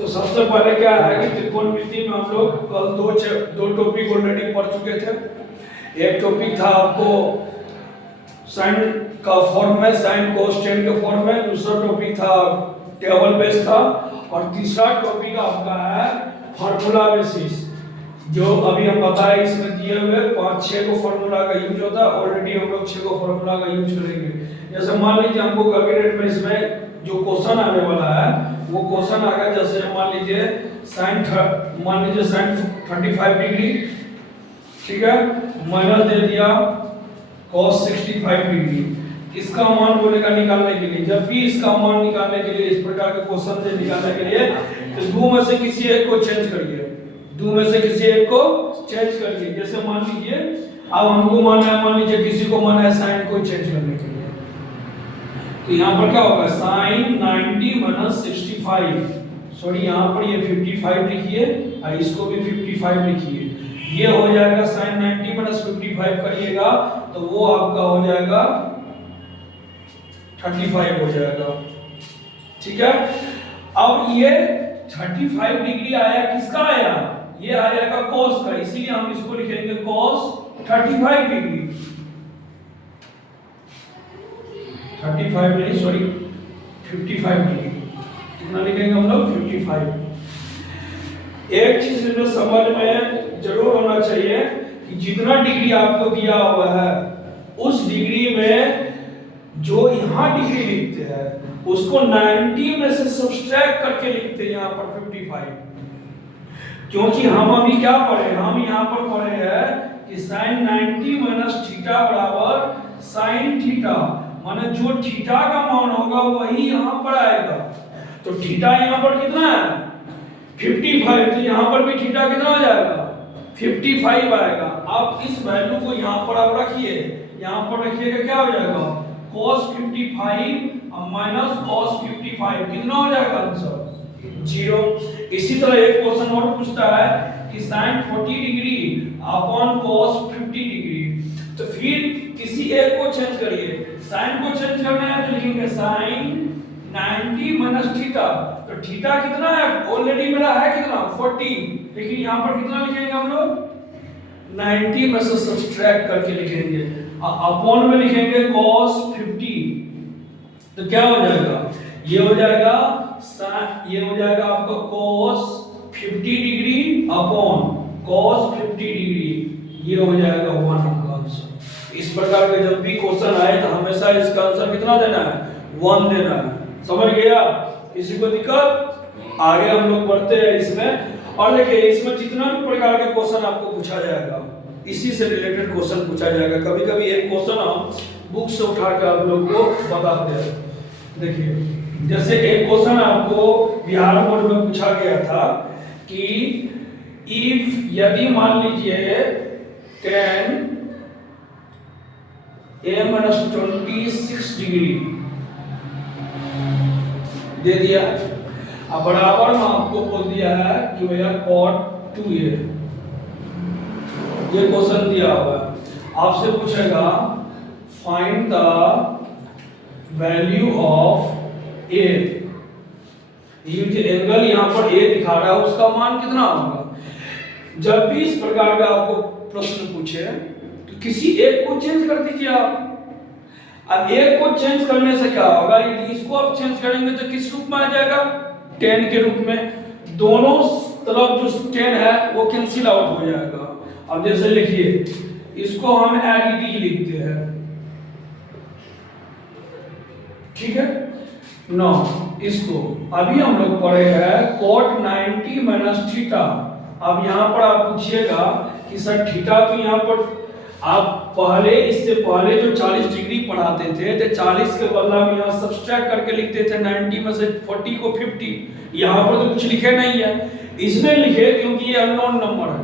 तो सबसे पहले क्या है कि त्रिकोणमिति में हम लोग कल दो टॉपिक ऑलरेडी पढ़ चुके थे। एक टॉपिक था आपको साइन का फॉर्म में, साइन कोस टेन के फॉर्म में, दूसरा टॉपिक था टेबल बेस था, और तीसरा टॉपिक आपका है फार्मूला बेसिस, जो अभी हम बताए इसमें दिए हुए 5-6 को फार्मूला का यूज होता है। ऑलरेडी हम लोग 6 को फार्मूला का यूज करेंगे। जैसे मान लीजिए हमको कैलकुलेट में इसमें जो क्वेश्चन आने वाला है वो क्वेश्चन आ गया, जैसे मान लीजिए साइन 35 डिग्री, ठीक है, माइनस दे दिया cos 65 डिग्री। इसका मान बोलेगा निकालने के लिए, जब भी इसका मान निकालने के लिए इस प्रकार के क्वेश्चन से निकालने के लिए तो दो में से किसी एक को चेंज करिए, दो में से किसी एक को चेंज करिए। जैसे मान लीजिए अब हमको मानना है, मान लीजिए किसी को मानना है साइन को चेंज करने के लिए, तो यहाँ पर क्या होगा, साइन 90 माइनस 65, सॉरी यहाँ पर ये 55 लिखिए और इसको भी 55 लिखिए। ये हो जाएगा साइन 90 माइनस 55 करिएगा तो वो आपका हो जाएगा 35 हो जाएगा, ठीक है। अब ये 35 डिग्री आया, किसका आया, ये आएगा cos का, इसीलिए हम इसको लिखेंगे cos 35 डिग्री, 35 नहीं सॉरी 55 डिग्री, कितना लिखेंगे हम लोग 55। एक चीज जो समझ में जरूर होना चाहिए कि जितना डिग्री आपको दिया हुआ है उस डिग्री में जो यहाँ डिग्री लिखते हैं उसको 90 में से सब्सट्रैक्ट करके लिखते हैं यहाँ पर 55, क्योंकि हम अभी क्या पढ़े, हम यहाँ पर पढ़े हैं कि साइन 90 माइनस थीटा बराबर साइन थीटा, माने जो थीटा का मान होगा वही यहाँ पर आएगा। तो थीटा यहाँ पर कितना है 55, तो यहाँ पर भी थीटा कितना आ जाएगा 55 आएगा। आप इस वैल्यू को यहाँ पर आप रखिए, यहाँ पर रखिएगा क्या हो जाएगा cos 55 माइनस cos 55, कितना हो जाएगा आंसर 0। इसी तरह एक क्वेश्चन और पूछता है कि sin 40 degree upon cos 50 degree, तो फिर किसी एक को चेंज करिए, sin को चेंज करना है तो लिखेंगे sin 90 माइनस थीटा, तो थीटा कितना है ऑलरेडी मेरा है कितना 40, लेकिन यहाँ पर कितना लिखेंगे हम लोग 90 में से सब्सट्रैक्ट करके लिखेंगे, अपॉन में लिखेंगे cos 50, तो क्या हो जाएगा, ये हो जाएगा आपका cos 50 degree upon cos 50 degree, ये हो जाएगा 1 का आंसर। इस प्रकार के जब भी क्वेश्चन आए तो हमेशा इसका आंसर कितना देना है 1 देना है, समझ गया, किसी को दिक्कत। आगे हम लोग बढ़ते हैं इसमें, और देखिए इसमें जितना भी प्रकार के क्वेश्चन आपको पूछा जाएगा इसी से रिलेटेड क्वेश्चन पूछा जाएगा। कभी कभी एक क्वेश्चन हम बुक से उठा कर आप लोग को बताते हैं। देखिए जैसे एक क्वेश्चन आपको बिहार बोर्ड में पूछा गया था कि इफ यदि मान लीजिए 10 a minus 26 डिग्री दे दिया, अब बराबर में आपको बोल दिया है कि भैया cot 2a, ये क्वेश्चन दिया हुआ है, आपसे पूछेगा find the value of a, ये जो एंगल यहाँ पर a दिखा रहा है उसका मान कितना होगा। जब भी इस प्रकार का आपको प्रश्न पूछे तो किसी एक को चेंज कर दीजिए आप। अब एक को चेंज करने से क्या होगा, यदि इसको आप चेंज करेंगे तो किस रूप में आ जाएगा 10 के रूप में, दोनों तरफ जो 10 है वो कैंसिल आउट हो जाएगा। अब जैसे लिखिए इसको हम एज इट इज लिखते हैं, ठीक है नो, इसको अभी हम लोग पढ़े हैं cot 90 माइनस थीटा। अब यहाँ पर आप पूछिएगा कि सर थीटा तो यहाँ पर आप पहले इससे पहले जो 40 डिग्री पढ़ाते थे तो 40 के बदला में यहाँ सब्सट्रैक्ट करके लिखते थे 90 में से 40 को 50, यहाँ पर तो कुछ लिखे नहीं है, इसमें लिखे क्योंकि ये अननोन नंबर है,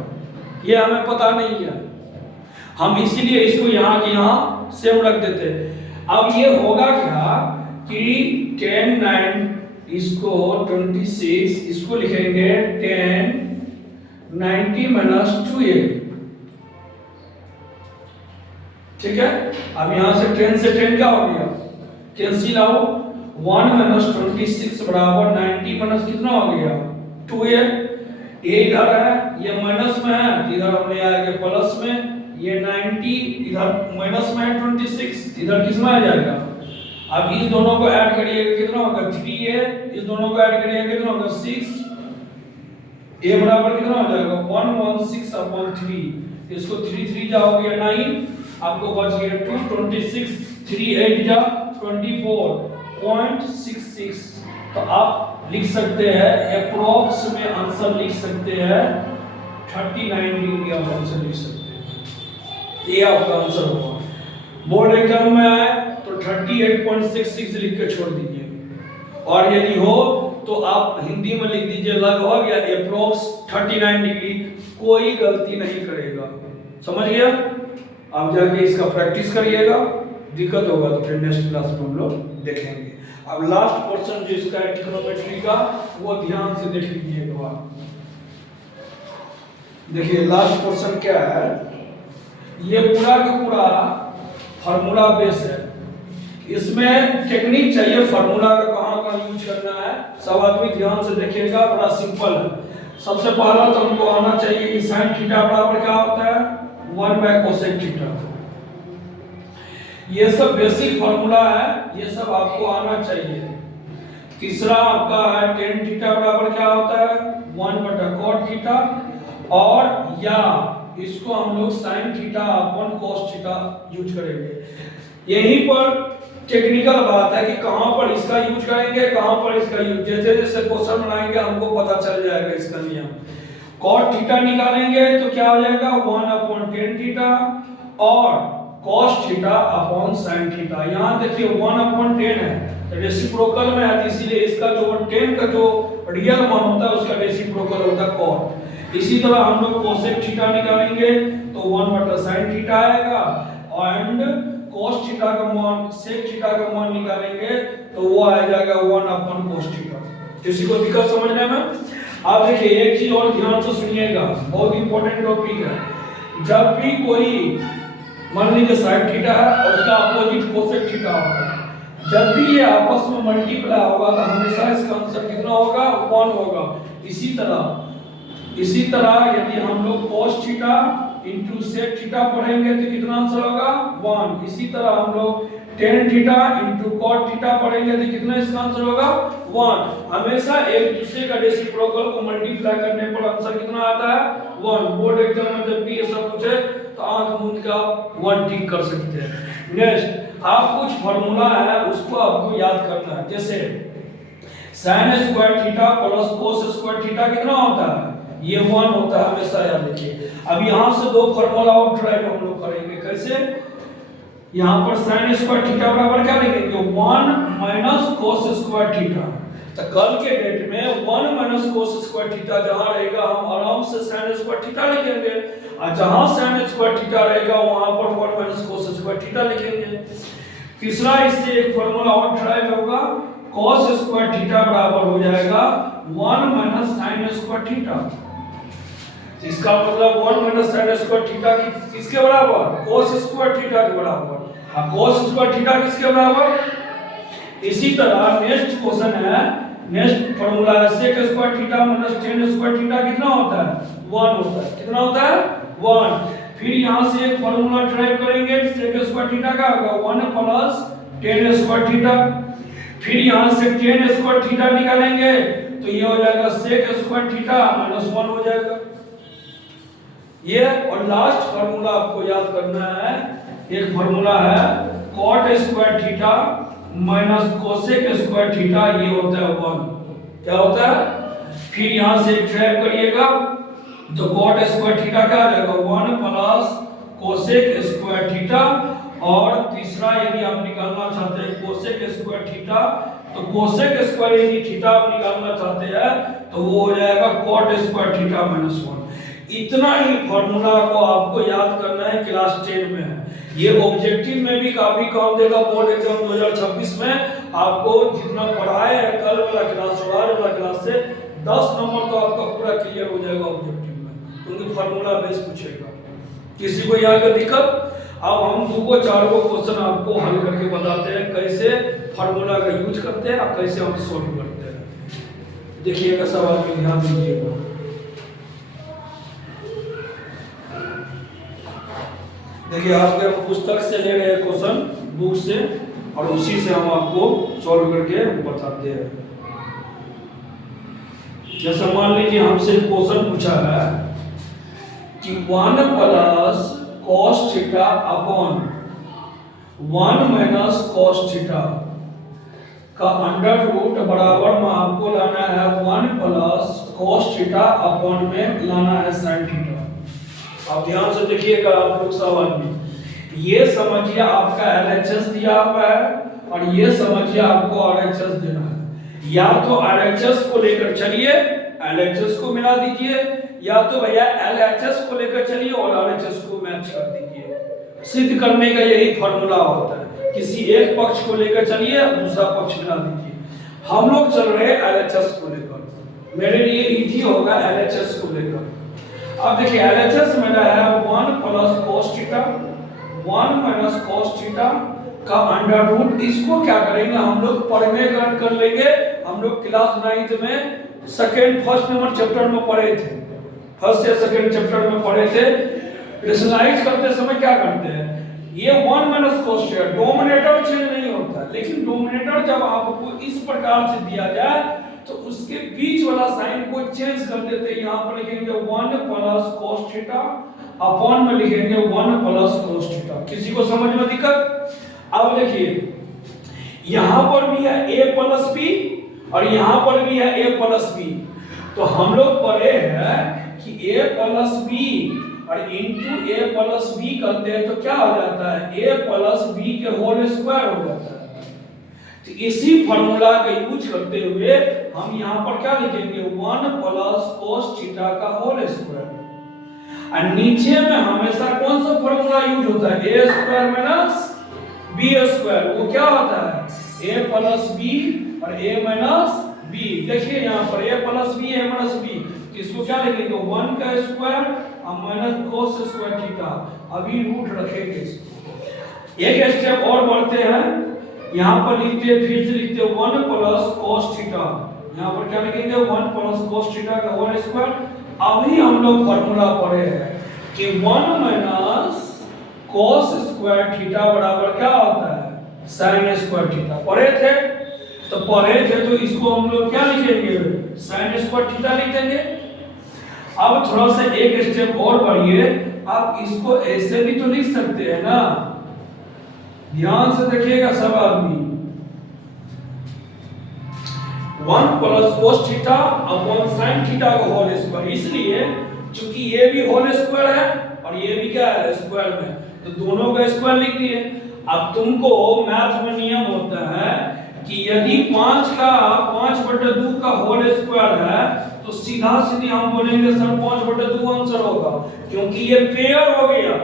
ये हमें पता नहीं है, हम इसीलिए इसको यहाँ के यहाँ सेम रख देते। अब ये होगा क्या कि 10 9 इसको 26, इसको लिखेंगे 10 90 माइनस 2a, ठीक है। अब यहां से 10 से 10 क्या हो गया कैंसिल आउट, 1 माइनस 26 बराबर 90 माइनस कितना हो गया 2a, ये इधर है, ये माइनस में है, इधर हम ले आएंगे प्लस में, ये 90 इधर माइनस में है 26, इधर किस में आ जाएगा। अब इस दोनों को ऐड करिएगा कितना होगा 3a, इस दोनों को ऐड करिएगा कितना होगा 6, a बराबर कितना हो जाएगा 116/3, इसको 3 3 जाओगे 9, आपको बच गया 2, 26 3 8 जा 24.66। तो आप लिख सकते हैं अप्रोक्स में आंसर लिख सकते हैं 39 डिग्री आप आंसर लिख सकते हैं, ये आपका आंसर होगा। बोर्ड एग्जाम में आए तो 38.66 लिख के छोड़ दीजिए, और यदि हो तो आप हिंदी में लिख दीजिए लगभग या अप्रोक्स 39 डिग्री, कोई गलती नहीं करेगा। समझ गया? आप जाके इसका प्रैक्टिस करिएगा, दिक्कत होगा तो फिर नेक्स्ट क्लास में हम लोग देखेंगे। अब लास्ट पोर्शन जो इसका है ट्रिग्नोमेट्री का, वो ध्यान से देख लीजिएगा। देखिए लास्ट पोर्शन क्या है, ये पूरा का पूरा फार्मूला बेस है, इसमें टेक्निक चाहिए फार्मूला का कहां कहां यूज करना है, सब आदमी ध्यान से देखिएगा। बड़ा सिंपल है। सबसे पहला तो हमको आना चाहिए कि sin थीटा बराबर क्या होता है 1/cosec थीटा। ये सब बेसिक फार्मूला है, ये सब आपको आना चाहिए। तीसरा आपका है tan थीटा बराबर क्या होता है 1/cot थीटा, और या इसको हम लोग sin theta upon cos theta use करेंगे। यहीं पर टेक्निकल बात है कि कहां पर इसका यूज करेंगे, कहां पर इसका यूज, जैसे जैसे क्वेश्चन बनाएंगे हमको पता चल जाएगा इसका नियम। cot थीटा निकालेंगे तो क्या हो जाएगा 1/tan थीटा, और cos theta upon sin theta. यहां देखिए 1/10 है तो रेसिप्रोकल में है, इसीलिए इसका जो 10 का जो रियल मान होता है उसका रेसिप्रोकल होता है cot। इसी तरह हम लोग cosec थीटा निकालेंगे तो 1/sin थीटा आएगा, एंड cos थीटा का मान sec थीटा का मान निकालेंगे तो वो आ जाएगा 1/cos थीटा। किसी को दिक्कत समझने में? आप देखिए एक चीज और ध्यान से सुनिएगा, बहुत इंपॉर्टेंट टॉपिक है। जब भी कोई मान लीजिए sin थीटा है और उसका अपोजिट cosec थीटा होगा, जब भी ये आपस में मल्टीप्लाई होगा तो हमेशा इसका आंसर कितना होगा 1 होगा। इसी तरह यदि हम लोग cos theta into sec theta पढ़ेंगे तो कितना आंसर होगा 1। इसी तरह हम लोग tan theta into cot theta पढ़ेंगे तो कितना इसका आंसर होगा 1। हमेशा एक दूसरे का रेसिप्रोकल को मल्टीप्लाई करने पर आंसर कितना आता है 1। बोर्ड एग्जाम में जब भी ये सब पूछे तो आंख मूंद का 1 टिक कर सकते हैं। नेक्स्ट आप कुछ फार्मूला है उसको आपको याद करना है, जैसे sin square theta plus cos square theta कितना होता है, ये 1 होता है, हमेशा याद रखिए। अब यहां से दो फार्मूला और ट्राई हम लोग करेंगे, कैसे? यहां पर sin स्क्वायर थीटा बराबर क्या लिखेंगे 1 - cos स्क्वायर थीटा। तो कल के डेट में 1 - cos स्क्वायर थीटा जहां रहेगा हम आराम से sin स्क्वायर थीटा लिखेंगे, और जहां sin स्क्वायर थीटा रहेगा वहां पर 1 - cos स्क्वायर थीटा लिखेंगे। तीसरा इससे एक फार्मूला और ट्राई होगा, cos स्क्वायर थीटा बराबर हो जाएगा 1 - sin स्क्वायर थीटा। इसका मतलब 1 - sin स्क्वायर थीटा किसके बराबर cos स्क्वायर थीटा के बराबर, और cos स्क्वायर थीटा किसके बराबर। इसी तरह नेक्स्ट क्वेश्चन है, नेक्स्ट फार्मूला है sec square theta minus tan square theta कितना होता है 1 होता है। कितना होता है 1। फिर यहां से एक फार्मूला ड्राइव करेंगे, sec स्क्वायर थीटा का होगा 1 + tan स्क्वायर थीटा। फिर यहां से tan स्क्वायर थीटा निकालेंगे तो ये हो जाएगा sec स्क्वायर थीटा - 1 हो जाएगा ये। और लास्ट फार्मूला आपको याद करना है, एक फार्मूला है cot square theta minus cosec square theta, ये होता है 1। क्या होता है? फिर यहां से ट्रैप करिएगा तो cot स्क्वायर थीटा क्या आ जाएगा 1 + cosec स्क्वायर थीटा, और तीसरा यदि आप निकालना चाहते हैं cosec स्क्वायर थीटा तो cosec स्क्वायर यदि थीटा आप निकालना चाहते हैं तो वो हो जाएगा cot स्क्वायर थीटा - 1। इतना ही फार्मूला को आपको याद करना है, क्लास 10 में है ये। ऑब्जेक्टिव में भी काफी काम देगा। बोर्ड एग्जाम 2026 में आपको जितना पढ़ाए है कल वाला क्लास और आज वाला क्लास से 10 नंबर तो आपका पूरा क्लियर हो जाएगा ऑब्जेक्टिव में, क्योंकि फार्मूला बेस पूछेगा। किसी को यहाँ का दिक्कत? अब हम 2 को 4 को क्वेश्चन आपको हल करके बताते हैं कैसे फार्मूला का यूज करते हैं और कैसे हम सॉल्व करते हैं। देखिएगा सवाल में ध्यान दीजिएगा। देखिए आपके पुस्तक से ले रहे क्वेश्चन, बुक से, और उसी से हम आपको सॉल्व करके बताते हैं। जैसे मान लीजिए हमसे क्वेश्चन पूछा है कि 1 plus cos theta upon 1 minus cos theta का अंडर रूट बराबर में आपको लाना है 1 प्लस cos थीटा अपॉन में लाना है sin थीटा। आप ध्यान से देखिएगा आप लोग सवाल में, ये समझिए आपका LHS दिया हुआ है और ये समझिए आपको RHS देना है। या तो RHS को लेकर चलिए, LHS को मिला दीजिए, या तो भैया LHS को लेकर चलिए और RHS को मैच कर दीजिए। सिद्ध करने का यही फॉर्मूला होता है, किसी एक पक्ष को लेकर चलिए दूसरा पक्ष मिला दीजिए। हम लोग चल रहे हैं LHS को लेकर, मेरे लिए इजी होगा LHS को लेकर। अब देखिए LHS मेरा है 1 plus cos theta 1 minus cos theta का अंडर रूट। इसको क्या करेंगे हम लोग परिमेयकरण कर लेंगे। हम लोग क्लास 9th में फर्स्ट नंबर चैप्टर में पढ़े थे, फर्स्ट या सेकंड चैप्टर में पढ़े थे। रेशनलाइज करते समय क्या करते हैं, ये 1 minus cos theta dominator change नहीं होता, लेकिन डोमिनेटर जब आपको इस प्रकार से दिया जाए तो उसके बीच वाला साइन को चेंज कर देते हैं। यहाँ पर लिखेंगे 1 प्लस cos थीटा अपॉन में लिखेंगे 1 प्लस cos थीटा। किसी को समझ में दिक्कत? अब देखिए यहाँ पर भी है a प्लस b और यहाँ पर भी है a प्लस b। तो हम लोग पढ़े हैं कि a प्लस b और इंटू a प्लस b करते हैं तो क्या हो जाता है, a प्लस b के होल स्क्वायर हो जाता है। तो इसी फॉर्मूला का यूज करते हुए हम यहाँ पर क्या लिखेंगे 1 प्लस cos थीटा का होल स्क्वायर। और नीचे में हमेशा कौन सा फॉर्मूला यूज होता है, a square minus b square. वो क्या होता है a प्लस b और a माइनस b। देखिए यहाँ पर a plus b a minus b, इसको क्या लिखेंगे 1 का स्क्वायर और माइनस cos स्क्वायर थीटा। अभी रूट रखेंगे इसको। एक स्टेप और बढ़ते हैं, यहाँ पर लिखते हैं फिर से लिखते हैं 1 प्लस cos थीटा। यहाँ पर क्या लिखेंगे 1 प्लस cos थीटा का होल स्क्वायर। अभी हम लोग फॉर्मूला पढ़े हैं कि 1 माइनस cos स्क्वायर थीटा बराबर क्या होता है sin स्क्वायर थीटा। पढ़े थे तो इसको हम लोग क्या लिखेंगे sin स्क्वायर थीटा लिख देंगे। अब थोड़ा सा एक स्टेप और बढ़िए, आप इसको ऐसे भी तो लिख सकते हैं ना, ध्यान से देखिएगा सब आदमी। 1 plus cos theta upon sin theta का होल स्क्वायर। इसलिए चूंकि ये भी होल स्क्वायर है और ये भी क्या है स्क्वायर में, तो दोनों का स्क्वायर लिख दिए। अब तुमको मैथ में नियम होता है कि यदि 5/2 का होल स्क्वायर है तो सीधा सीधी हम बोलेंगे सर 5/2 आंसर होगा, क्योंकि ये पेयर हो गया,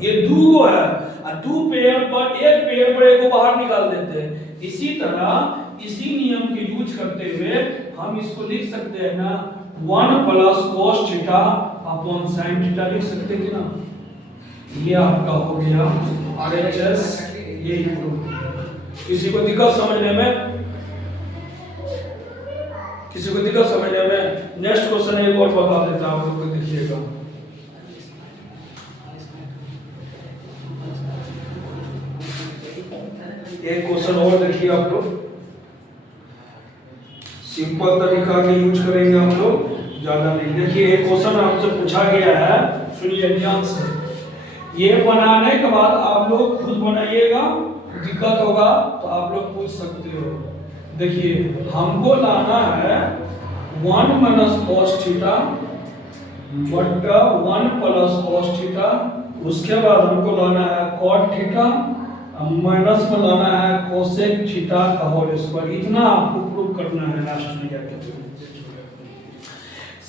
ये 2 है और 2 पेयर पर एक पेयर पर एक को बाहर निकाल देते हैं। इसी तरह इसी नियम के यूज करते हुए हम इसको लिख सकते हैं ना 1 plus cos theta upon sin theta लिख सकते हैं कि ना। ये आपका हो गया RHS, ये प्रूफ। किसी को दिक्कत समझने में, किसी को दिक्कत समझने में? नेक्स्ट क्वेश्चन एक और बता देता हूं, आप लोग देखिएगा। एक क्वेश्चन और देखिए आप लोग, सिंपल तरीका का यूज करेंगे हम लोग, ज्यादा नहीं। देखिए एक क्वेश्चन आपसे पूछा गया है, सुनिए ध्यान से। ये बनाने के बाद आप लोग खुद बनाइएगा, दिक्कत होगा तो आप लोग पूछ सकते हो। देखिए हमको लाना है 1 माइनस cos थीटा बटा 1 प्लस cos थीटा, उसके बाद हमको लाना है cot थीटा, माइनस में लाना है कोसेक थीटा का होल स्क्वायर। इतना आपको प्रूव करना है लास्ट में जाके।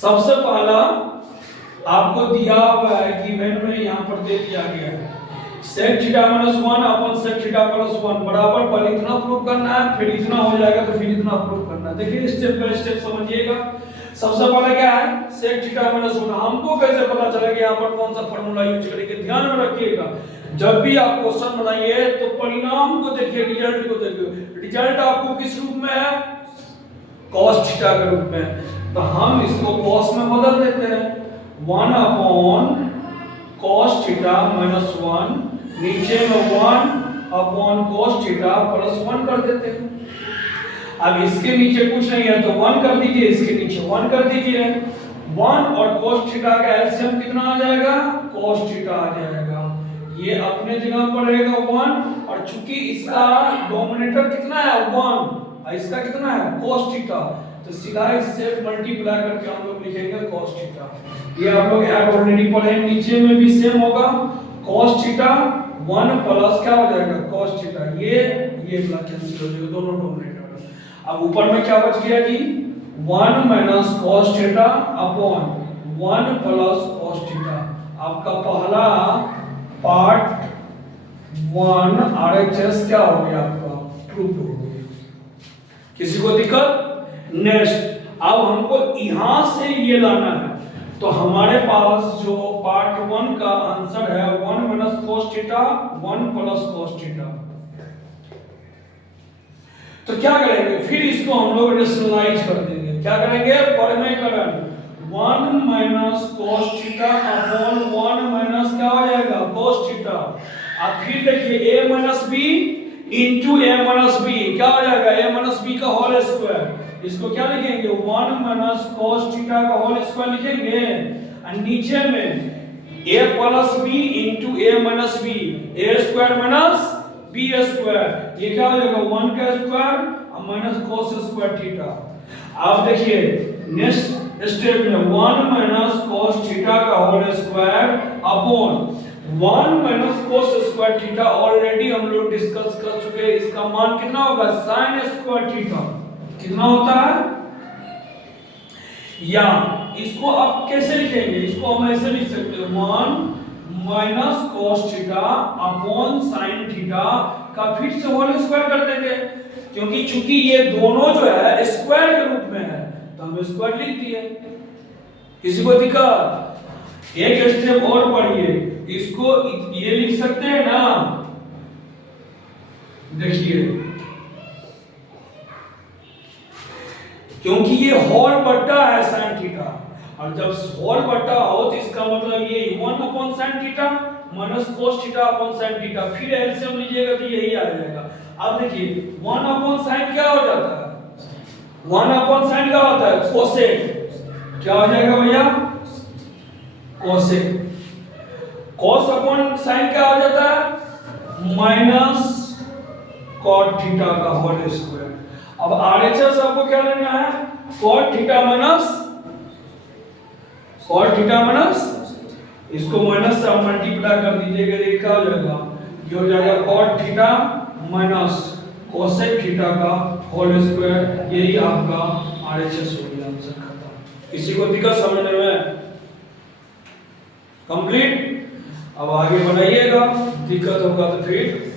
सबसे पहला आपको दिया हुआ है गिवन में, यहाँ पर दे दिया गया है sec थीटा माइनस 1 अपन sec थीटा प्लस 1 बराबर पर इतना प्रूव करना है, फिर इतना हो जाएगा तो फिर इतना प्रूव करना है। देखिए स्टेप बाय स्टेप समझिएगा। सबसे पहले क्या है sec थीटा माइनस 1, हमको कैसे पता चलेगा यहाँ पर कौन सा फार्मूला यूज करेंगे, ध्यान में रखिएगा। जब भी आप क्वेश्चन बनाइए तो परिणाम को देखिए, रिजल्ट को देखिए। रिजल्ट आपको किस रूप में है, cos थीटा के रूप में, तो हम इसको cos में बदल देते हैं 1 अपॉन cos थीटा माइनस 1, नीचे में 1 अपॉन cos थीटा प्लस 1 कर देते हैं। अब इसके नीचे कुछ नहीं है तो 1 कर दीजिए, इसके नीचे 1 कर दीजिए। 1 और cos थीटा का एलसीएम कितना आ जाएगा? cos थीटा आ जाएगा। ये अपने जगह पर रहेगा 1, और चूंकि इसका डोमिनेटर कितना है 1 और इसका कितना है cos थीटा, तो सीधा इससे मल्टीप्लाई करके हम लोग लिखेंगे cos थीटा। ये आप लोग ऐड ऑलरेडी पढ़े, नीचे में भी सेम होगा cos थीटा 1 प्लस क्या हो जाएगा cos थीटा, ये वाला कैंसिल हो जाएगा दोनों डोमिनेटर। अब ऊपर में क्या बच गया जी 1 minus cos theta upon 1 plus cos theta. आपका पहला पार्ट 1 RHS क्या हो गया आपका प्रूफ हो गया। किसी को दिक्कत? नेक्स्ट अब हमको यहां से ये लाना है, तो हमारे पास जो पार्ट 1 का आंसर है 1 minus cos theta 1 plus cos theta. तो क्या करेंगे फिर इसको हम लोग रेशनलाइज कर देंगे। क्या करेंगे? परिमेयकरण 1 minus cos theta upon 1 minus क्या हो जाएगा cos थीटा। अब फिर देखिए a minus b into a minus b क्या हो जाएगा a माइनस b का होल स्क्वायर। इसको क्या लिखेंगे 1 माइनस cos थीटा का होल स्क्वायर लिखेंगे, और नीचे में a plus b into a minus b a square minus b square, ये क्या हो जाएगा 1 का स्क्वायर और माइनस cos स्क्वायर थीटा। अब देखिए नेक्स्ट स्टेप में 1 माइनस cos थीटा का whole square upon 1 minus cos square theta already हम लोग डिस्कस कर चुके हैं। इसका मान कितना होगा sin स्क्वायर थीटा कितना होता है, या इसको आप कैसे लिखेंगे? इसको हम ऐसे लिख सकते हैं 1 minus cos theta upon sin theta का फिर से होल स्क्वायर कर देंगे, क्योंकि चूंकि ये दोनों जो है स्क्वायर के रूप में है तो हम स्क्वायर लिख दिए। किसी को दिक्कत? एक स्टेप और पढ़िए, इसको ये लिख सकते हैं ना, देखिए क्योंकि ये होल बट्टा है sin थीटा, और जब होल बट्टा हो तो इसका मतलब ये 1 upon sin theta minus cos theta upon sin theta, फिर एलसीएम लीजिएगा तो यही आ जाएगा। अब देखिए 1 अपॉन sin क्या हो जाता है 1 अपॉन sin क्या होता है कोसेक, क्या हो जाएगा भैया कोसेक। cos अपॉन sin क्या हो जाता है माइनस cot थीटा का होल स्क्वायर। अब आरएचएस आपको क्या लेना है cot theta minus cot theta minus, इसको माइनस से आप मल्टीप्लाई कर दीजिएगा, ये क्या हो जाएगा ये हो जाएगा cot theta minus cosec theta का होल स्क्वायर। यही आपका आरएचएस हो गया आंसर खत्म। किसी को दिक्कत समझने में? कंप्लीट। अब आगे बढ़ाइएगा, दिक्कत होगा तो फिर